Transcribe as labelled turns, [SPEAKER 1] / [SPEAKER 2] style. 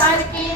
[SPEAKER 1] सारखी